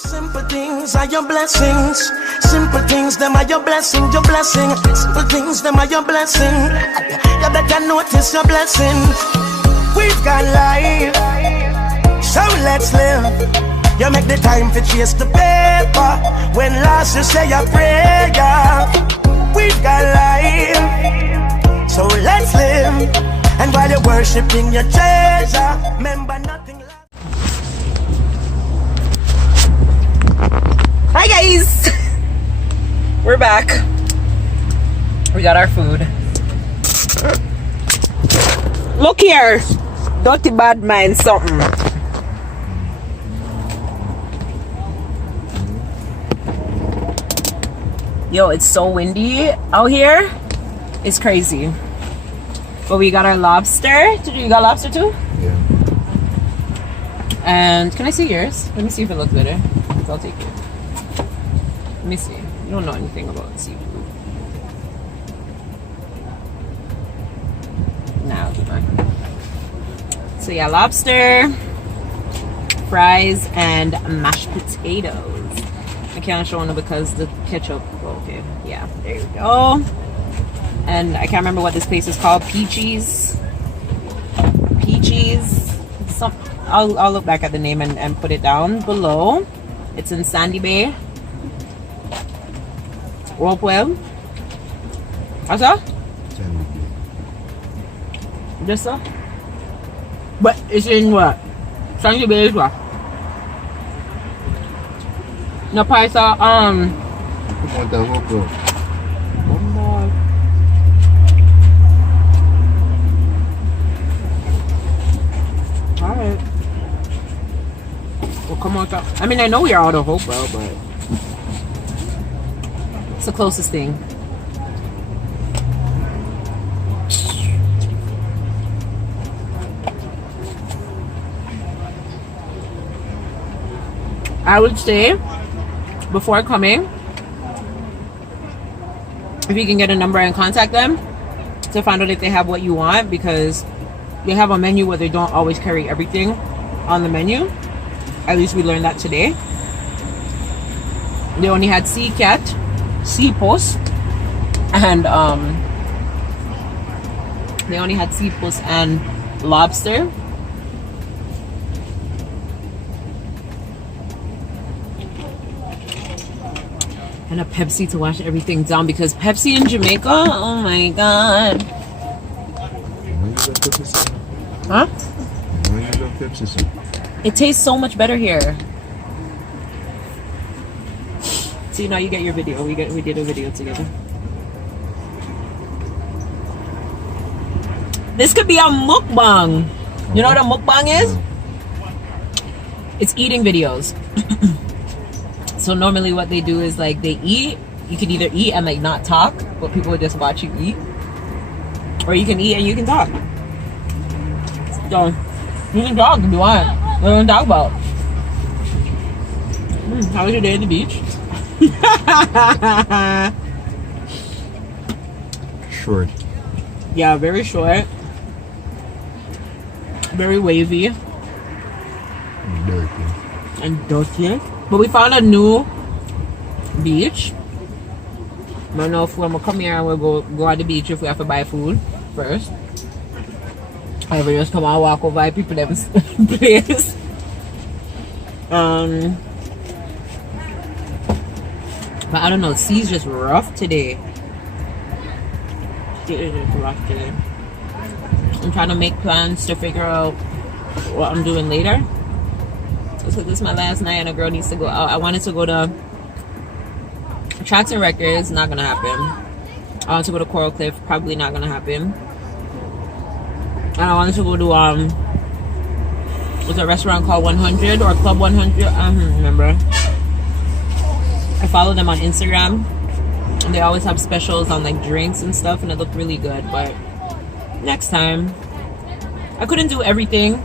Simple things are your blessings. Simple things, them are your blessing, your blessing. Simple things, them are your blessing. You better notice your blessings. We've got life, so let's live. You make the time for chase the paper. When last you say your prayer. We've got life, so let's live. And while you're worshiping your treasure, remember nothing. Hi guys! We're back. We got our food. Look here! Dirty bad mind something. Yo, it's so windy out here. It's crazy. But we got our lobster. You got lobster too? Yeah. And can I see yours? Let me see if it looks better. I'll take it. Let me see. You don't know anything about seafood. Nah, good one. So yeah, lobster, fries, and mashed potatoes. I can't show it because the ketchup. Okay, yeah, there you go. And I can't remember what this place is called. PACHIE'S. I'll look back at the name and put it down below. It's in Sandy Bay. Ropewell. What's that? Just so? But it's in what? Sandy Bay is what? No paisa, Want the Hopewell. one more. Alright. We'll come out. I mean, I know we are out of Hopewell, but it's the closest thing. I would say before coming, if you can get a number and contact them to find out if they have what you want, because they have a menu where they don't always carry everything on the menu. At least we learned that today. They only had sea cat, sea post, and they only had sea post and lobster. And a Pepsi to wash everything down, because Pepsi in Jamaica, oh my god. Huh? It tastes so much better here. See, now you get your video. We did a video together. This could be a mukbang. You know what a mukbang is? It's eating videos. So normally what they do is like they eat. You can either eat and like not talk, but people will just watch you eat, or you can eat and you can talk. So you can talk if you want. What do you want to talk about? How was your day at the beach? Short. Yeah, very short. Very wavy. Dirty. And dirty. But we found a new beach. I don't know if when we come here we'll go at the beach if we have to buy food first. Or we just come and walk over people them's place. But I don't know, the sea's just rough today. It is just rough today. I'm trying to make plans to figure out what I'm doing later. So this is my last night and a girl needs to go out. I wanted to go to Tracks and Records, not gonna happen. I want to go to Coral Cliff, probably not gonna happen. And I wanted to go to what's a restaurant called 100 or Club 100? I don't remember. I follow them on Instagram and they always have specials on like drinks and stuff, and it looked really good. But next time, I couldn't do everything.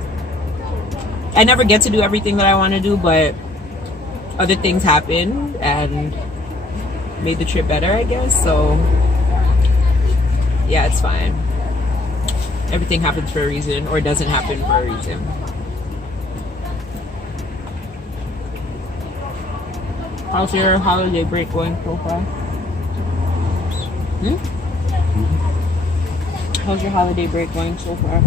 I never get to do everything that I want to do, but other things happened and made the trip better, I guess. So yeah, it's fine. Everything happens for a reason, or doesn't happen for a reason. How's your holiday break going so far? Hmm? How's your holiday break going so far?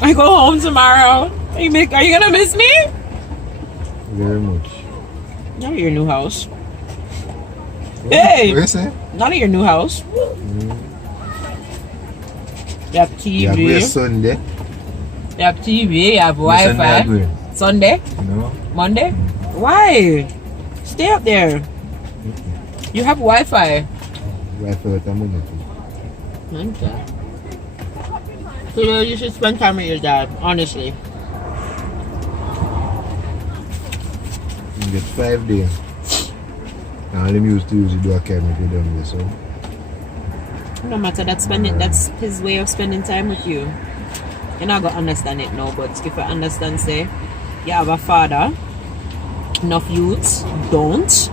I go home tomorrow. Are you gonna miss me? Very much. Not at your new house. Hey! What you say? Not at your new house. You have TV. You have your Sunday. You have TV, you have Wi-Fi. Sunday? No. Monday? Why? Stay up there. You have Wi-Fi. Wi-Fi with the money too. Okay. So you should spend time with your dad, honestly. You get 5 days. And all them used to use to do a camera if you done this, so. No matter, that's his way of spending time with you. You're not gonna understand it now, but if you understand, say, you have a father, enough youths don't.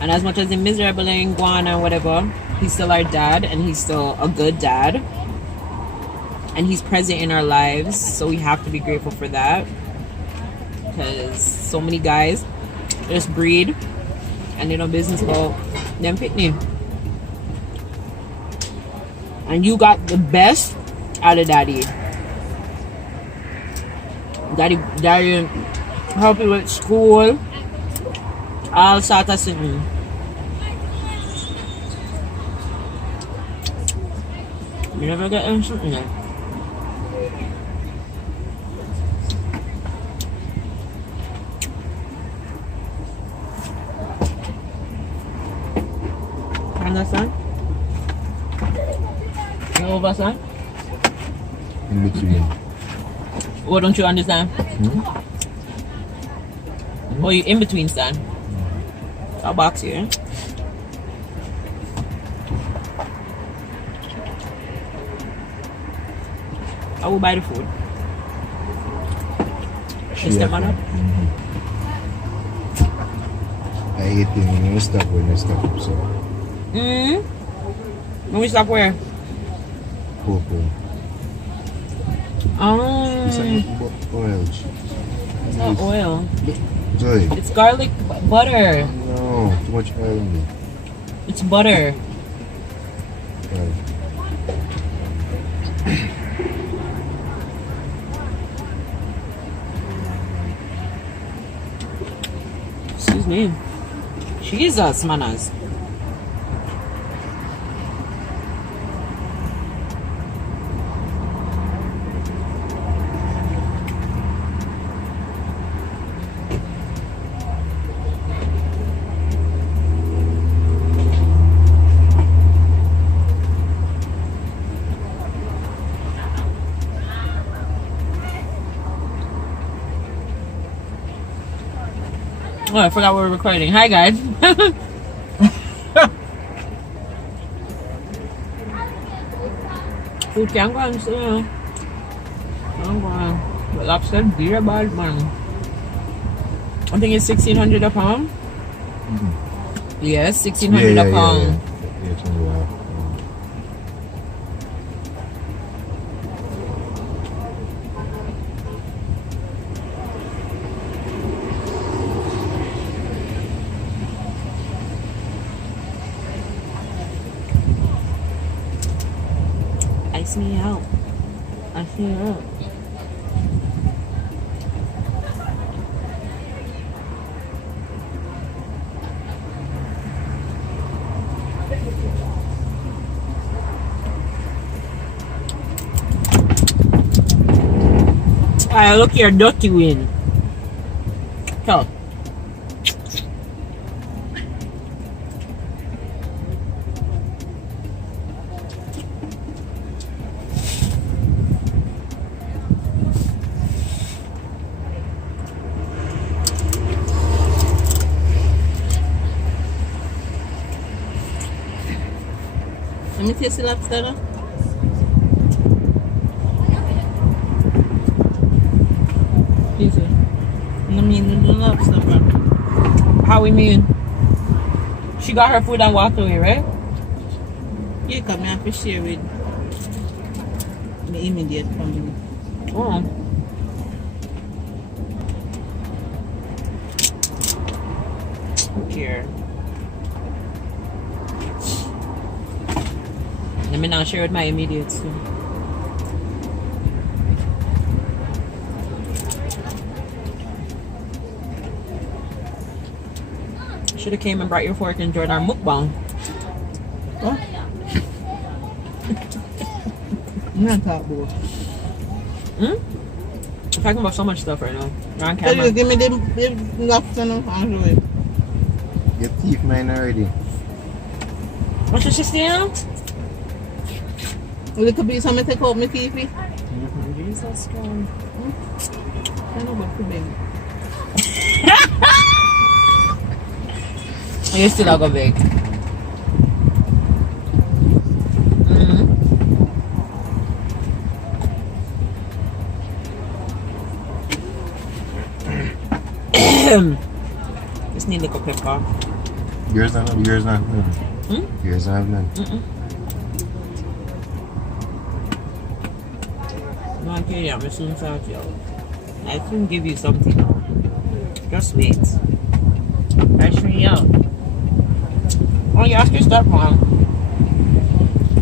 And as much as he's miserable and gone and whatever, he's still our dad and he's still a good dad. And he's present in our lives, so we have to be grateful for that. Because so many guys just breed and they know business about them picnic. And you got the best out of daddy. Daddy help you with school, all sorts of things. You never get anything yet. Understand? You understand? In between. What don't you understand? Oh, you in between stand? I'll box you, eh? I will buy the food. Your stepmother? I hate it when you stop so. When we stop where? Popo. It's like oil. It's not oil. Joy. It's garlic butter. No, too much oil in there. It's butter. Right. Excuse me. Jesus, manas. Oh, I forgot we were recording. Hi, guys. Food can't go on sale. But lobster dear bad, man. I think it's 1,600 a pound. Yes, 1,600 a pound. Yeah, it's only wow. Ice me out. Ice me out. I look your dirty win. Come. Let me taste the lobster. No? Easy. I mean, the lobster, bro. How we mean? She got her food and walked away, right? Yeah, because I have to share with the immediate family. Oh. Who care? Let me now share with my immediates too. Should have came and brought your fork and enjoyed our mukbang. Huh? I'm not talking about. I'm talking about so much stuff right now. We're on Can camera. you give me the lobster now? Enjoy. Your teeth mine already. What's your sister now? Will it could be something take out my teeth? Jesus strong. I know what to be. You still go big. Just need a little pepper. Yours not none. Yours not none. No, I can't. I'm soon start you. I can give you something now. Just wait. I show you out. Oh, you ask your stepmom.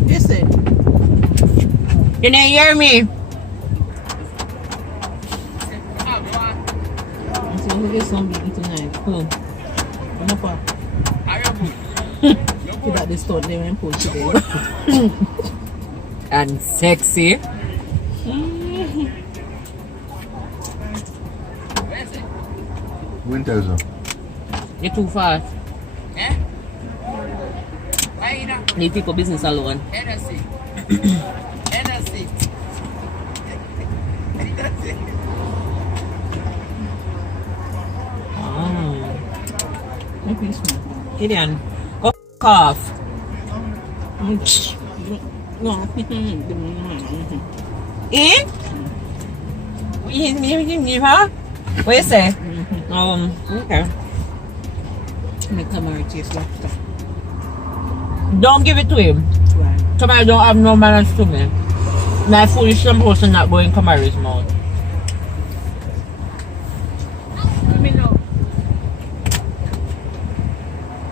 Listen. You didn't hear me. So we'll get something tonight. Cool. Enough of. You got this thought there and pull today. And sexy. Winter zone. You're too fast. Leave people business alone. Gideon, go off. No. Eh? Huh? What you say? Okay. Make camera taste lobster. Don't give it to him. Right. Somebody don't have no manners to me. My foolish some person not going Kamari's mouth. Let me know.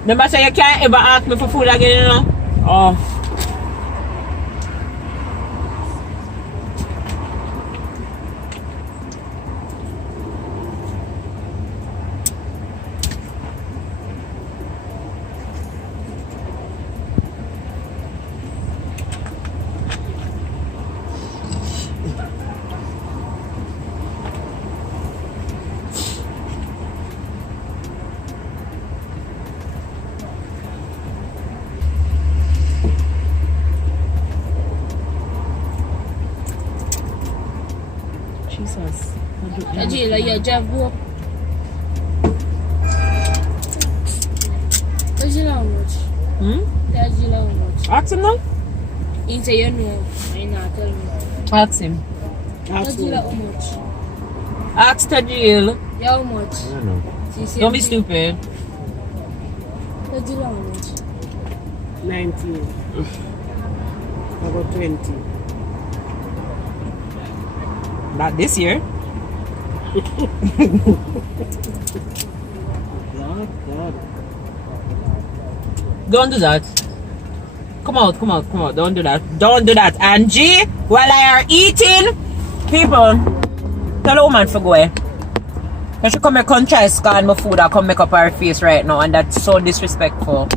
Remember say you can't ever ask me for food again, you know? Oh. Jesus. Ajila, yeah, Jago. Ajila, how much? Ajila, how much? Ask him now? He say, you know, I not tell me. Ask him. Ajila, how much? Ask Tajil. Yeah, how much? I don't know. Don't be stupid. Ajila, how much? 19. About 20. Not this year. God. Don't do that. Come out. Don't do that. Don't do that. Angie, while I are eating, people, tell the woman for go away. Because she come and try to scan my food and come make up her face right now, and that's so disrespectful.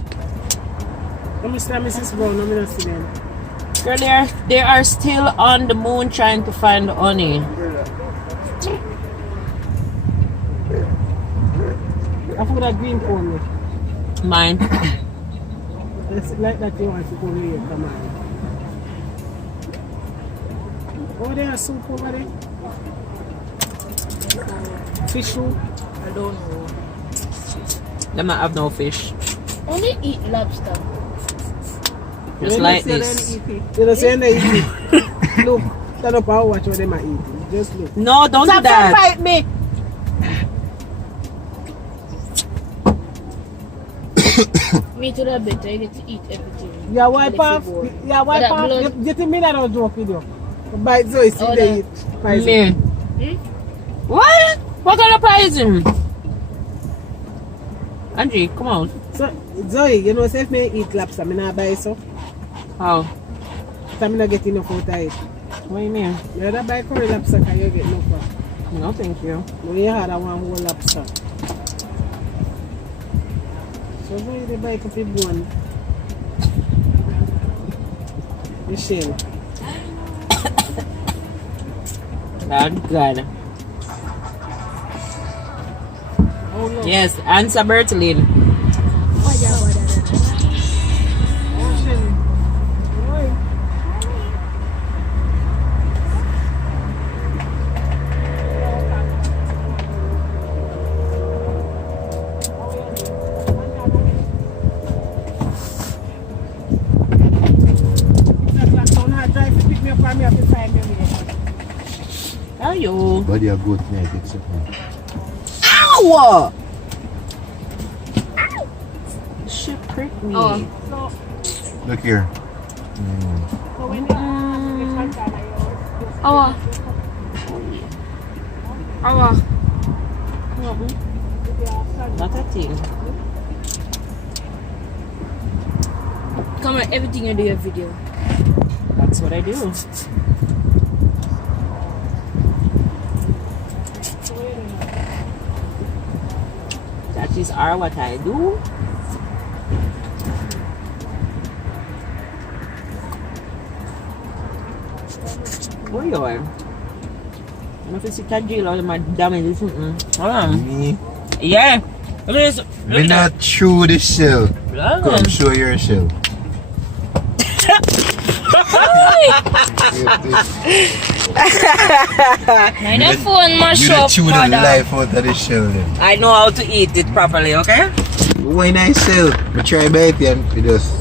Mr. Mrs. Brown, I'm not see them. Girl, they are still on the moon trying to find honey. I put that green phone. Mine. It's like that you want to go here, come on. Oh, there is soup over there. Fish soup. I don't know. They might have no fish. Only eat lobster. Just like this. You don't say they eat it. Look, turn up and watch what they might eat. Just look. No, don't do that. Fight me. Me to the better, you get to eat everything. Yeah, wipe off. Yeah, wipe That off. blood. You think me that don't joke with you? Bite so you see Oh, they that. eat. Bite Me. What? What kind of poison? Angie, come on. So, Zoe, you know, say if me eat lobster, I not buy so. How? So I not get enough out of it. What do you mean? You rather buy curry lobster because you get enough for. No, thank you. No, you had a one whole lobster. So Zoe, they buy a couple bone. The shell. God, God. Oh no. Yes, answer Bertolene. Oh, shell. Oi. How you? Body a goat neck, it's something. Ow! Shit pricked me. Oh. Look here. Awa. Awa. Not a thing. Come on, everything you do your video. That's what I do. That is what I do. Where you are? I don't know if it's a jail or my damage or something. Hold on. Me? Yeah. Look at this. Me not chew the shell. Come show your shell. Mind the phone, mash You up, chew the father. life out of the shell then. I know how to eat it properly, okay? Why not shell? I try bite it and it just...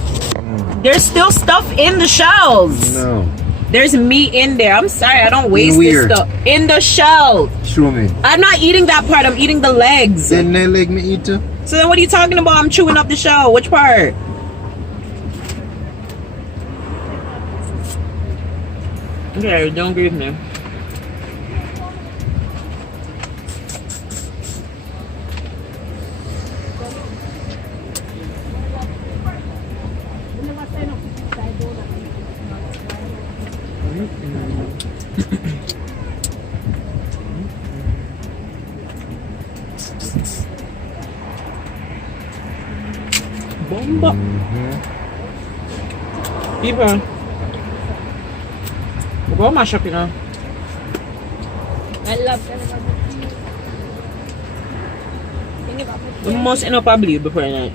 There's still stuff in the shells. No. There's meat in there. I'm sorry, I don't waste Weird. this stuff. In the shell. Show me. I'm not eating that part, I'm eating the legs. Then they let me eat too. So then what are you talking about? I'm chewing up the shell. Which part? Okay, don't grieve me. Bomba. People. We'll go mash up, you know. I love that. We must end up a bleed before the night.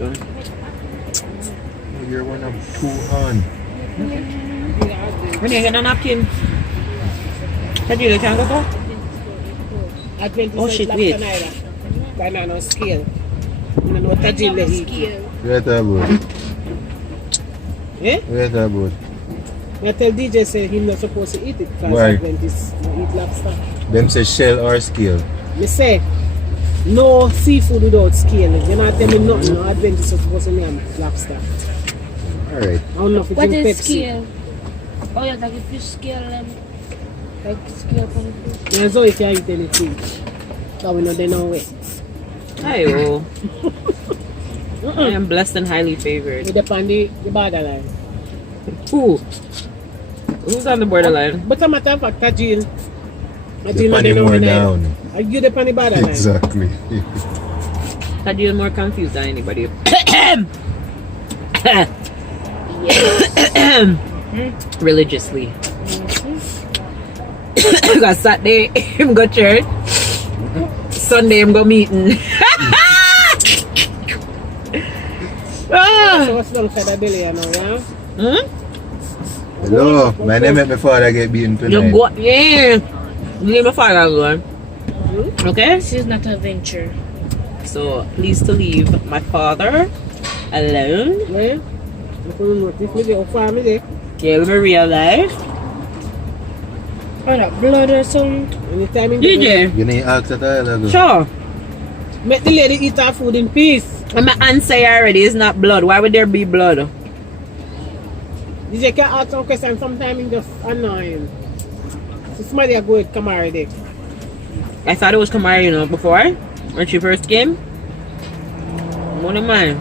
You're one of 2 on. When you get a napkin. Can you can go for? Oh shit, wait. I don't know scale. I don't know what to do. Wait about. Eh? Wait about. I tell DJ say he's not supposed to eat it because Why? Adventists don't eat lobster. Them say shell or scale. Me say no seafood without scale. You not tell me nothing. No Adventists are supposed to name lobster. Alright. I don't know if it's What in is Pepsi. scale? Oh yeah, like if you scale them, like scale from the fish. Yeah, so if you eat anything, that we know they know it. Ayo. I am blessed and highly favored. We depend the borderline. Who? Who's on the borderline? But some matter of fact, Tajil. Depending more down. Are you depend the borderline? Exactly. Had you more confused than anybody. Religiously. Because Saturday him go church. Sunday him go meeting. So what's wrong with the belly now, yeah? Hello. My name make my father get beaten You tonight. go, yeah. Leave my father alone. Okay? This is not a venture. So please to leave my father alone. Yeah? I couldn't notice me there, family. Kill me real life. Oh, that blood or something. Anytime in DJ. You need to ask that all ago. Sure. Make the lady eat her food in peace. And my answer already is not blood. Why would there be blood? DJ can ask some questions, sometimes it's just annoying. So somebody go with Kamari there. I thought it was Kamari, you know, before when she first came. Money man.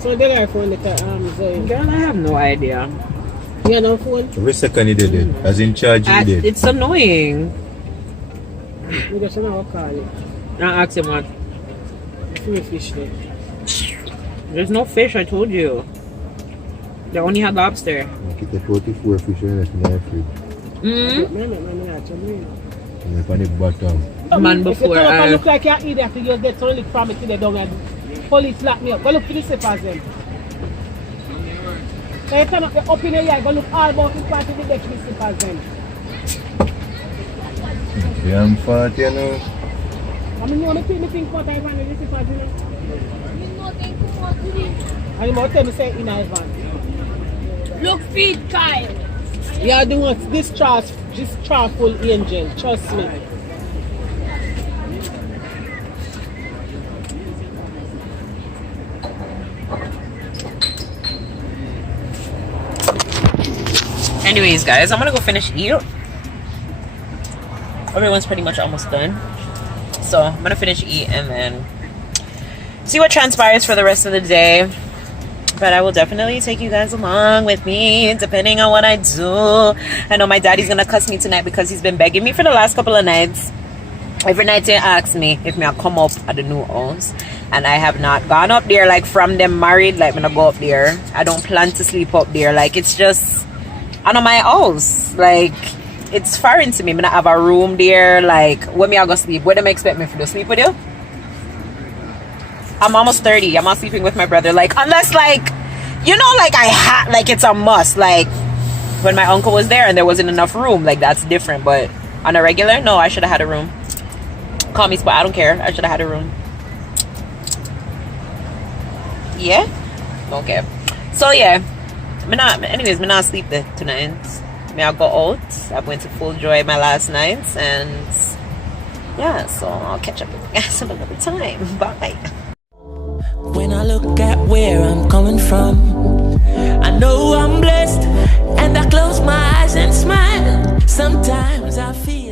So they got phone the Zoe. Girl, I have no idea. You have no phone? Every second he did it. As in charge he did. It's annoying. We just know how call it. I asked him what. Free fish there. There's no fish, I told you. They only had lobster. Keep the 24 fish in the fridge. And if I need bottom. Man, If you before come up and look like you're idiot, you get to look from it to the down and police lock me up. Go look for the slippers then. So you turn up the up in the yard, go look all about the part of the deck for the slippers then. Yeah, I'm fat, you know. I mean, you want to take me think what I want with the slippers, you know? And you might tell me say in a van. Look feed Kyle. Yeah, the ones, this trustful angel, trust me. Anyways, guys, I'm gonna go finish eat. Everyone's pretty much almost done. So I'm gonna finish eat and then see what transpires for the rest of the day. But I will definitely take you guys along with me, depending on what I do. I know my daddy's gonna cuss me tonight because he's been begging me for the last couple of nights. Every night he asks me if I'll come up at the new house. And I have not gone up there, like from them married, like I'm gonna go up there. I don't plan to sleep up there. Like it's just, I know my house. Like it's foreign to me. I'm gonna have a room there. Like when me I go sleep, where them expect me to sleep with you? I'm almost 30. I'm not sleeping with my brother. Like, unless, like, you know, like, like, it's a must. Like, when my uncle was there and there wasn't enough room, like, that's different. But on a regular, no, I should have had a room. Call me spot. I don't care. I should have had a room. Yeah? Okay. So, yeah. Anyways, I'm not sleep there tonight. I'll go out. I went to Full Joy my last night. And, yeah, so I'll catch up with you guys another time. Bye. When I look at where I'm coming from, I know I'm blessed, and I close my eyes and smile. Sometimes I feel